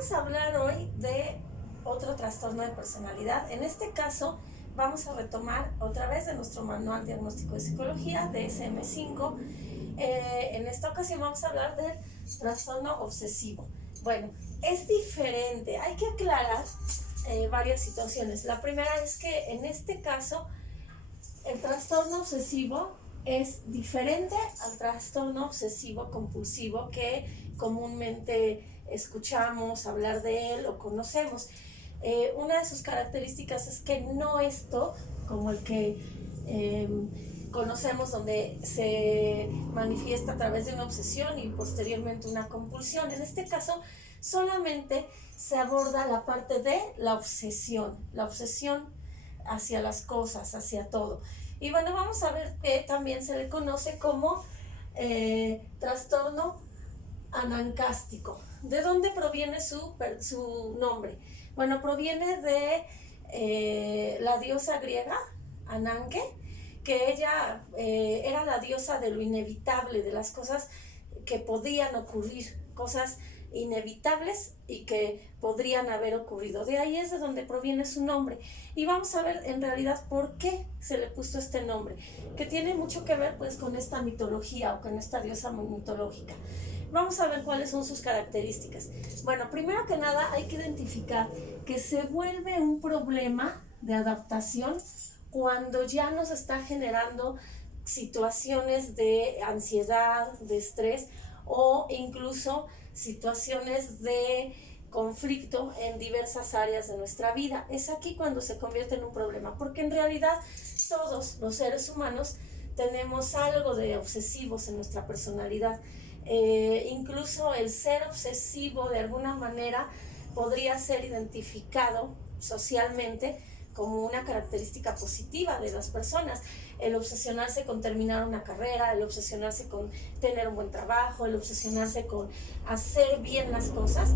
vamos a hablar hoy de otro trastorno de personalidad. En este caso, vamos a retomar otra vez de nuestro manual diagnóstico de psicología, DSM-5. En esta ocasión vamos a hablar del trastorno obsesivo. Bueno, es diferente, hay que aclarar varias situaciones. La primera es que en este caso, el trastorno obsesivo es diferente al trastorno obsesivo compulsivo que comúnmente escuchamos hablar de él o conocemos. Una de sus características es que no es TOC, como el que conocemos, donde se manifiesta a través de una obsesión y posteriormente una compulsión. En este caso, solamente se aborda la parte de la obsesión hacia las cosas, hacia todo. Y bueno, vamos a ver que también se le conoce como trastorno anancástico. ¿De dónde proviene su nombre? Bueno, proviene de la diosa griega Ananke, que ella era la diosa de lo inevitable, de las cosas que podían ocurrir, cosas inevitables y que podrían haber ocurrido. De ahí es de donde proviene su nombre. Y vamos a ver en realidad por qué se le puso este nombre, que tiene mucho que ver pues con esta mitología o con esta diosa mitológica. Vamos a ver cuáles son sus características. Bueno, primero que nada hay que identificar que se vuelve un problema de adaptación cuando ya nos está generando situaciones de ansiedad, de estrés o incluso situaciones de conflicto en diversas áreas de nuestra vida. Es aquí cuando se convierte en un problema, porque en realidad todos los seres humanos tenemos algo de obsesivos en nuestra personalidad. Incluso el ser obsesivo de alguna manera podría ser identificado socialmente como una característica positiva de las personas. El obsesionarse con terminar una carrera, el obsesionarse con tener un buen trabajo, el obsesionarse con hacer bien las cosas,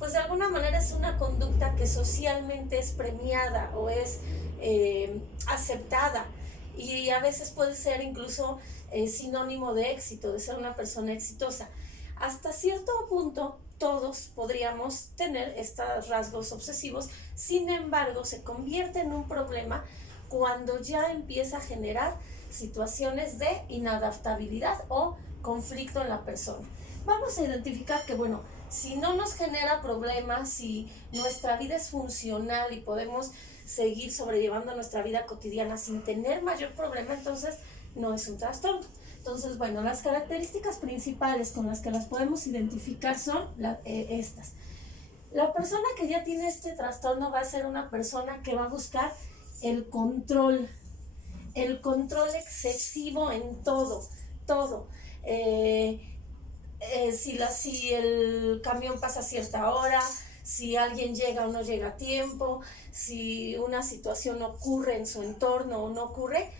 pues de alguna manera es una conducta que socialmente es premiada o es aceptada, y a veces puede ser incluso sinónimo de éxito, de ser una persona exitosa. Hasta cierto punto todos podríamos tener estos rasgos obsesivos, sin embargo se convierte en un problema cuando ya empieza a generar situaciones de inadaptabilidad o conflicto en la persona. Vamos a identificar que, bueno, si no nos genera problemas, si nuestra vida es funcional y podemos seguir sobrellevando nuestra vida cotidiana sin tener mayor problema, entonces no es un trastorno. Entonces, bueno, las características principales con las que las podemos identificar son estas. La persona que ya tiene este trastorno va a ser una persona que va a buscar el control excesivo en todo. Si el camión pasa a cierta hora, si alguien llega o no llega a tiempo, si una situación ocurre en su entorno o no ocurre,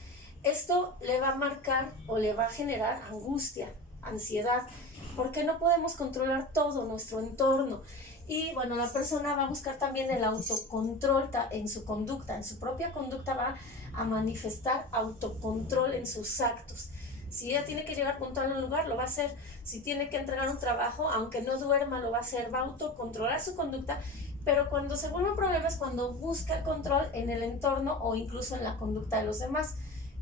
esto le va a marcar o le va a generar angustia, ansiedad, porque no podemos controlar todo nuestro entorno. Y bueno, la persona va a buscar también el autocontrol en su conducta, en su propia conducta va a manifestar autocontrol en sus actos. Si ella tiene que llegar puntual a un lugar, lo va a hacer. Si tiene que entregar un trabajo, aunque no duerma, lo va a hacer. Va a autocontrolar su conducta, pero cuando se vuelve un problema es cuando busca control en el entorno o incluso en la conducta de los demás,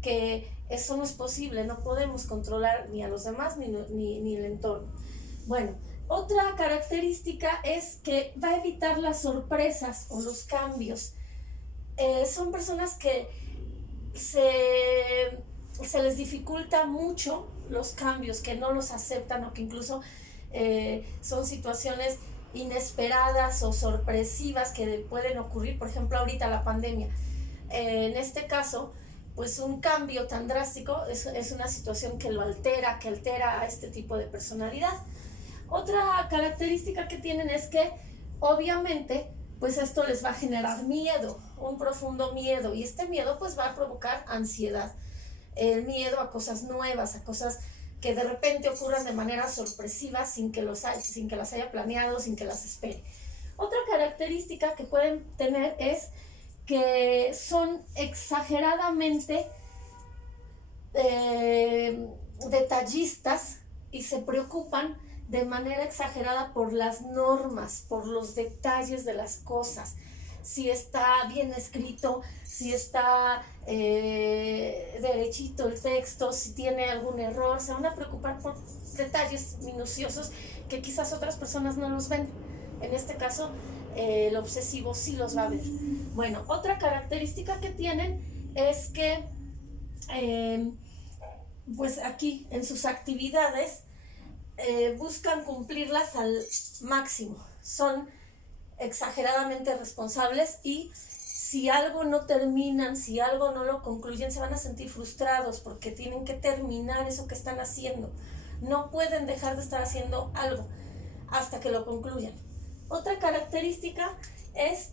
que eso no es posible, no podemos controlar ni a los demás ni el entorno. Bueno, otra característica es que va a evitar las sorpresas o los cambios. Son personas que se les dificulta mucho los cambios, que no los aceptan o que incluso son situaciones inesperadas o sorpresivas que pueden ocurrir. Por ejemplo, ahorita la pandemia. En este caso, pues un cambio tan drástico es una situación que lo altera, que altera a este tipo de personalidad. Otra característica que tienen es que obviamente pues esto les va a generar miedo, un profundo miedo, y este miedo pues va a provocar ansiedad, el miedo a cosas nuevas, a cosas que de repente ocurran de manera sorpresiva sin que las haya planeado, sin que las espere. Otra característica que pueden tener es que son exageradamente detallistas y se preocupan de manera exagerada por las normas, por los detalles de las cosas. Si está bien escrito, si está derechito el texto, si tiene algún error, se van a preocupar por detalles minuciosos que quizás otras personas no los ven. En este caso, el obsesivo sí los va a ver. Bueno, otra característica que tienen es que, pues aquí en sus actividades buscan cumplirlas al máximo. Son exageradamente responsables y si algo no terminan, si algo no lo concluyen, se van a sentir frustrados porque tienen que terminar eso que están haciendo. No pueden dejar de estar haciendo algo hasta que lo concluyan. Otra característica es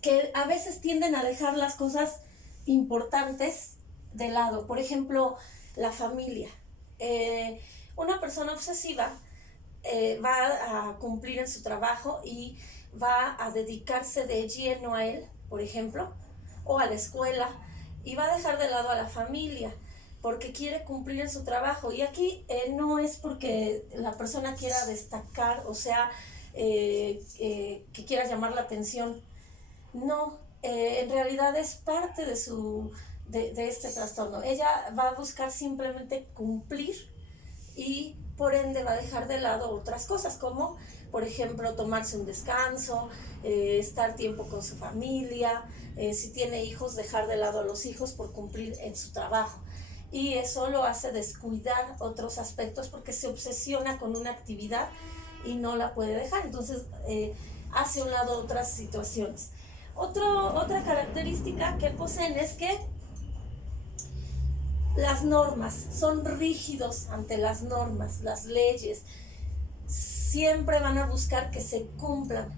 que a veces tienden a dejar las cosas importantes de lado. Por ejemplo, la familia. Una persona obsesiva va a cumplir en su trabajo y va a dedicarse de lleno a él, por ejemplo, o a la escuela, y va a dejar de lado a la familia porque quiere cumplir en su trabajo. Y aquí no es porque la persona quiera destacar, o sea, que quiera llamar la atención. No, en realidad es parte de este trastorno. Ella va a buscar simplemente cumplir y por ende va a dejar de lado otras cosas, como por ejemplo tomarse un descanso, estar tiempo con su familia, si tiene hijos, dejar de lado a los hijos por cumplir en su trabajo. Y eso lo hace descuidar otros aspectos porque se obsesiona con una actividad y no la puede dejar, entonces hace a un lado otras situaciones. Otra característica que poseen es que las normas, son rígidos ante las normas, las leyes. Siempre van a buscar que se cumplan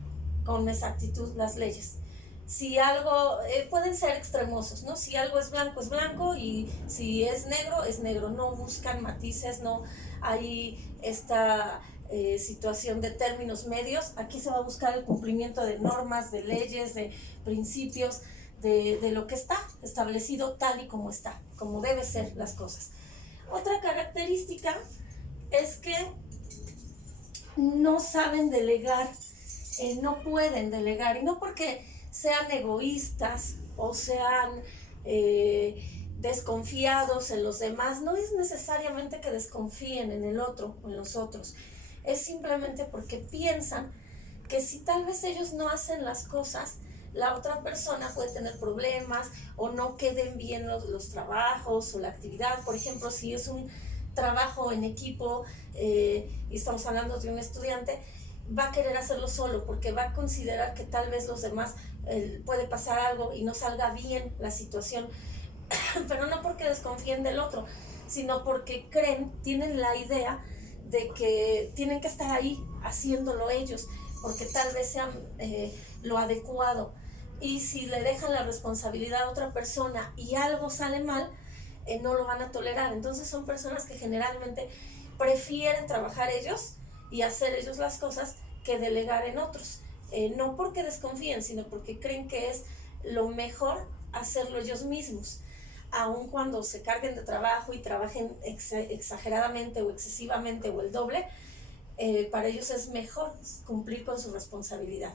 con exactitud las leyes. Si algo, pueden ser extremosos, ¿no? Si algo es blanco y si es negro. No buscan matices, no hay esta situación de términos medios. Aquí se va a buscar el cumplimiento de normas, de leyes, de principios, de lo que está establecido tal y como está, como debe ser las cosas. Otra característica es que no saben delegar, no pueden delegar, y no porque sean egoístas o sean desconfiados en los demás. No es necesariamente que desconfíen en el otro o en los otros, es simplemente porque piensan que si tal vez ellos no hacen las cosas, la otra persona puede tener problemas o no queden bien los trabajos o la actividad. Por ejemplo, si es un trabajo en equipo y estamos hablando de un estudiante, va a querer hacerlo solo porque va a considerar que tal vez los demás puede pasar algo y no salga bien la situación, pero no porque desconfíen del otro, sino porque tienen la idea de que tienen que estar ahí haciéndolo ellos, porque tal vez sean lo adecuado. Y si le dejan la responsabilidad a otra persona y algo sale mal, no lo van a tolerar. Entonces son personas que generalmente prefieren trabajar ellos y hacer ellos las cosas que delegar en otros. No porque desconfíen, sino porque creen que es lo mejor hacerlo ellos mismos. Aun cuando se carguen de trabajo y trabajen exageradamente o excesivamente o el doble, para ellos es mejor cumplir con su responsabilidad.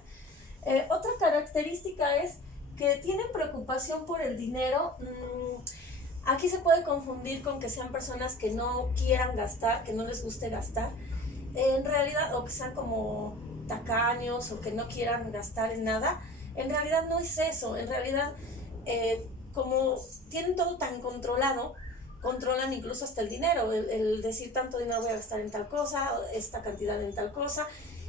Otra característica es que tienen preocupación por el dinero. Aquí se puede confundir con que sean personas que no quieran gastar, que no les guste gastar, en realidad, o que sean como tacaños o que no quieran gastar en nada. En realidad no es eso. En realidad, como tienen todo tan controlado, controlan incluso hasta el dinero, el decir tanto dinero voy a gastar en tal cosa, esta cantidad en tal cosa,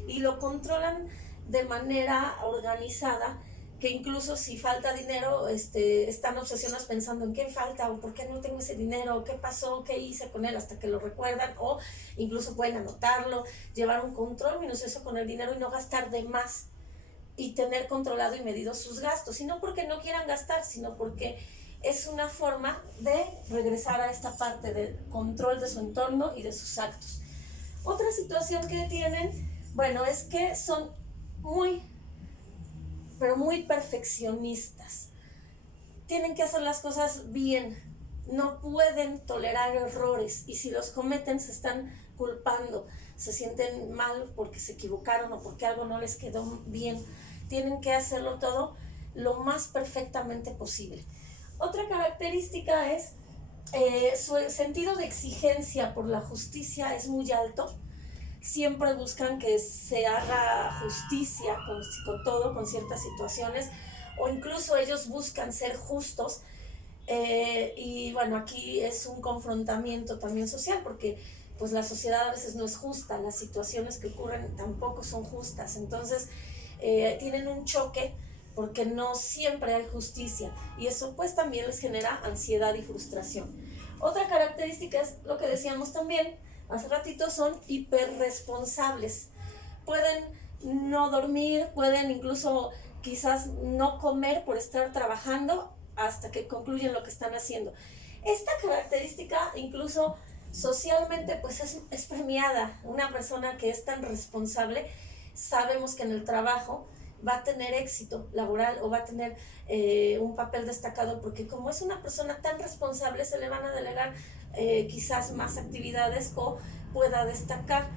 y lo controlan de manera organizada, que incluso si falta dinero, están obsesionados pensando en qué falta, o por qué no tengo ese dinero, o qué pasó, qué hice con él, hasta que lo recuerdan, o incluso pueden anotarlo, llevar un control minucioso con el dinero y no gastar de más, y tener controlado y medido sus gastos, y no porque no quieran gastar, sino porque es una forma de regresar a esta parte del control de su entorno y de sus actos. Otra situación que tienen, bueno, es que son pero muy perfeccionistas. Tienen que hacer las cosas bien, no pueden tolerar errores y si los cometen se están culpando, se sienten mal porque se equivocaron o porque algo no les quedó bien, tienen que hacerlo todo lo más perfectamente posible. Otra característica es su sentido de exigencia por la justicia es muy alto. Siempre buscan que se haga justicia con todo, con ciertas situaciones, o incluso ellos buscan ser justos. Y bueno, aquí es un confrontamiento también social, porque pues la sociedad a veces no es justa, las situaciones que ocurren tampoco son justas, entonces tienen un choque porque no siempre hay justicia, y eso pues también les genera ansiedad y frustración. Otra característica es lo que decíamos también hace ratito, son hiperresponsables. Pueden no dormir, pueden incluso quizás no comer por estar trabajando hasta que concluyen lo que están haciendo. Esta característica incluso socialmente pues es premiada. Una persona que es tan responsable, sabemos que en el trabajo va a tener éxito laboral o va a tener un papel destacado, porque como es una persona tan responsable, se le van a delegar quizás más actividades o pueda destacar.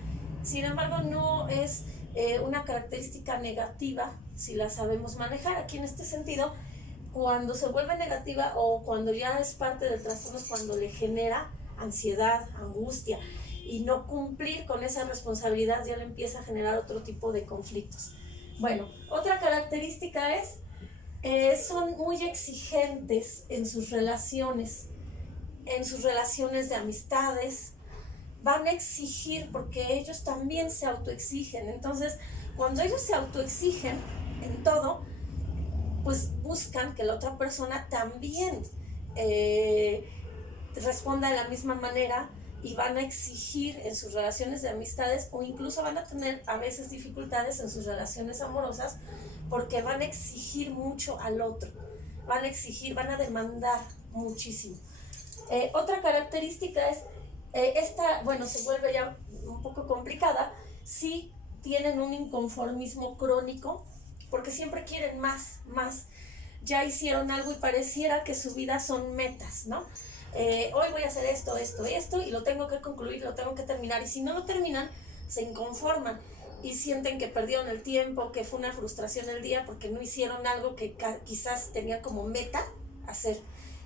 Sin embargo, no es una característica negativa si la sabemos manejar. Aquí en este sentido, cuando se vuelve negativa o cuando ya es parte del trastorno, es cuando le genera ansiedad, angustia, y no cumplir con esa responsabilidad ya le empieza a generar otro tipo de conflictos. Bueno, otra característica es son muy exigentes en sus relaciones de amistades. Van a exigir porque ellos también se autoexigen. Entonces, cuando ellos se autoexigen en todo, pues buscan que la otra persona también responda de la misma manera, y van a exigir en sus relaciones de amistades, o incluso van a tener a veces dificultades en sus relaciones amorosas, porque van a exigir mucho al otro, van a exigir, van a demandar muchísimo. Otra característica es, se vuelve ya un poco complicada, si tienen un inconformismo crónico, porque siempre quieren más. Ya hicieron algo y pareciera que su vida son metas, ¿no? Hoy voy a hacer esto, y lo tengo que concluir, lo tengo que terminar, y si no lo terminan, se inconforman y sienten que perdieron el tiempo, que fue una frustración el día porque no hicieron algo que quizás tenían como meta hacer.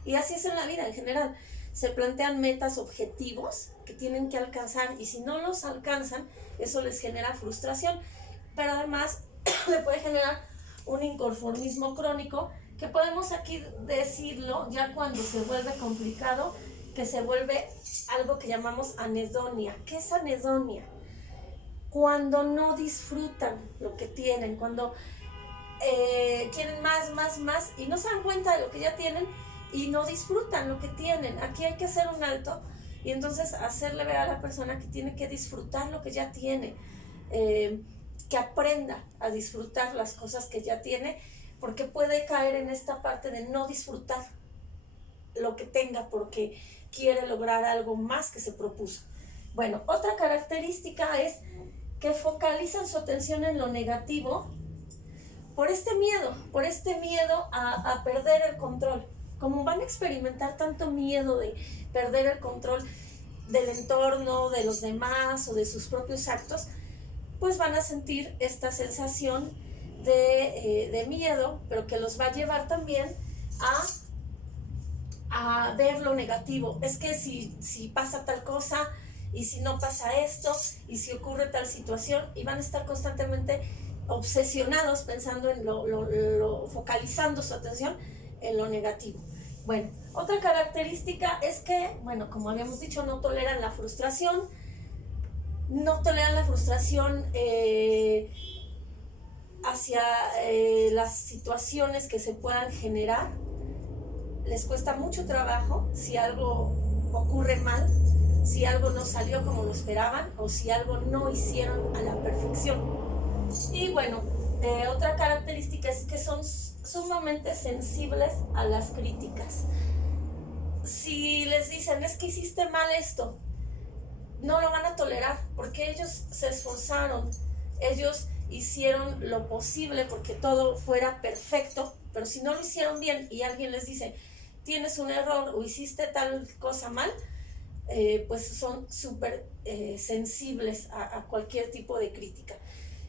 Y así es en la vida en general. Se plantean metas, objetivos que tienen que alcanzar, y si no los alcanzan, eso les genera frustración, pero además le puede generar un inconformismo crónico, que podemos aquí decirlo ya cuando se vuelve complicado, que se vuelve algo que llamamos anedonia. ¿Qué es anedonia? Cuando no disfrutan lo que tienen, cuando quieren más, y no se dan cuenta de lo que ya tienen y no disfrutan lo que tienen. Aquí hay que hacer un alto y entonces hacerle ver a la persona que tiene que disfrutar lo que ya tiene, que aprenda a disfrutar las cosas que ya tiene, porque puede caer en esta parte de no disfrutar lo que tenga porque quiere lograr algo más que se propuso. Bueno, otra característica es que focalizan su atención en lo negativo por este miedo a perder el control. Como van a experimentar tanto miedo de perder el control del entorno, de los demás o de sus propios actos, pues van a sentir esta sensación de miedo, pero que los va a llevar también a ver lo negativo. Es que si pasa tal cosa, y si no pasa esto, y si ocurre tal situación, y van a estar constantemente obsesionados pensando en focalizando su atención en lo negativo. Bueno, otra característica es que, como habíamos dicho, no toleran la frustración, hacia las situaciones que se puedan generar. Les cuesta mucho trabajo si algo ocurre mal, si algo no salió como lo esperaban, o si algo no hicieron a la perfección. Y otra característica es que son sumamente sensibles a las críticas. Si les dicen, es que hiciste mal esto, no lo van a tolerar, porque ellos se esforzaron, ellos hicieron lo posible porque todo fuera perfecto, pero si no lo hicieron bien y alguien les dice, tienes un error o hiciste tal cosa mal, pues son súper sensibles a cualquier tipo de crítica.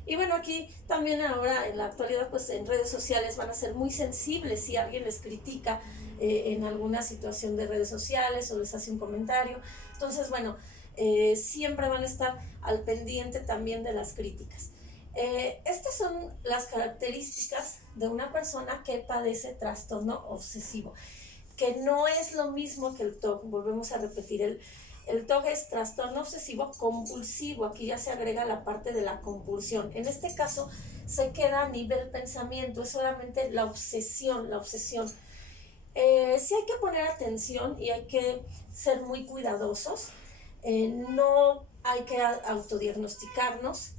Y bueno, aquí también ahora en la actualidad, pues en redes sociales van a ser muy sensibles si alguien les critica en alguna situación de redes sociales o les hace un comentario. Entonces, bueno, siempre van a estar al pendiente también de las críticas. Estas son las características de una persona que padece trastorno obsesivo, que no es lo mismo que el TOC. Volvemos a repetir, el TOC es trastorno obsesivo compulsivo. Aquí ya se agrega la parte de la compulsión. En este caso se queda a nivel pensamiento, es solamente la obsesión, la obsesión. Sí hay que poner atención y hay que ser muy cuidadosos. No hay que autodiagnosticarnos.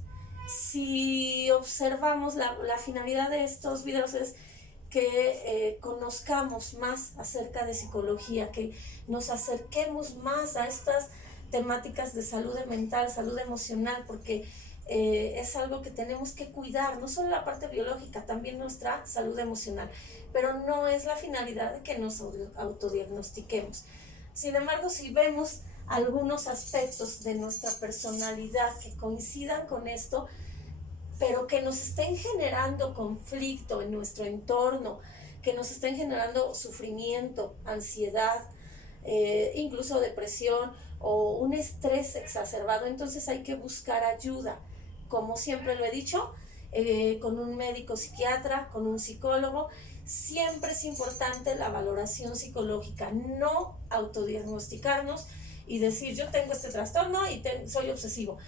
Si observamos, la finalidad de estos videos es que conozcamos más acerca de psicología, que nos acerquemos más a estas temáticas de salud mental, salud emocional, porque es algo que tenemos que cuidar, no solo la parte biológica, también nuestra salud emocional, pero no es la finalidad de que nos autodiagnostiquemos. Sin embargo, si vemos algunos aspectos de nuestra personalidad que coincidan con esto, pero que nos estén generando conflicto en nuestro entorno, que nos estén generando sufrimiento, ansiedad, incluso depresión o un estrés exacerbado, entonces hay que buscar ayuda. Como siempre lo he dicho, con un médico psiquiatra, con un psicólogo. Siempre es importante la valoración psicológica, no autodiagnosticarnos y decir yo tengo este trastorno y soy obsesivo.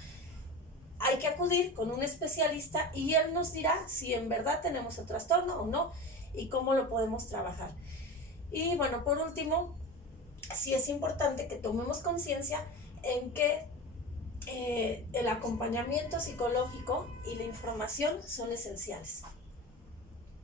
Hay que acudir con un especialista y él nos dirá si en verdad tenemos el trastorno o no y cómo lo podemos trabajar. Y bueno, por último, sí es importante que tomemos conciencia en que el acompañamiento psicológico y la información son esenciales.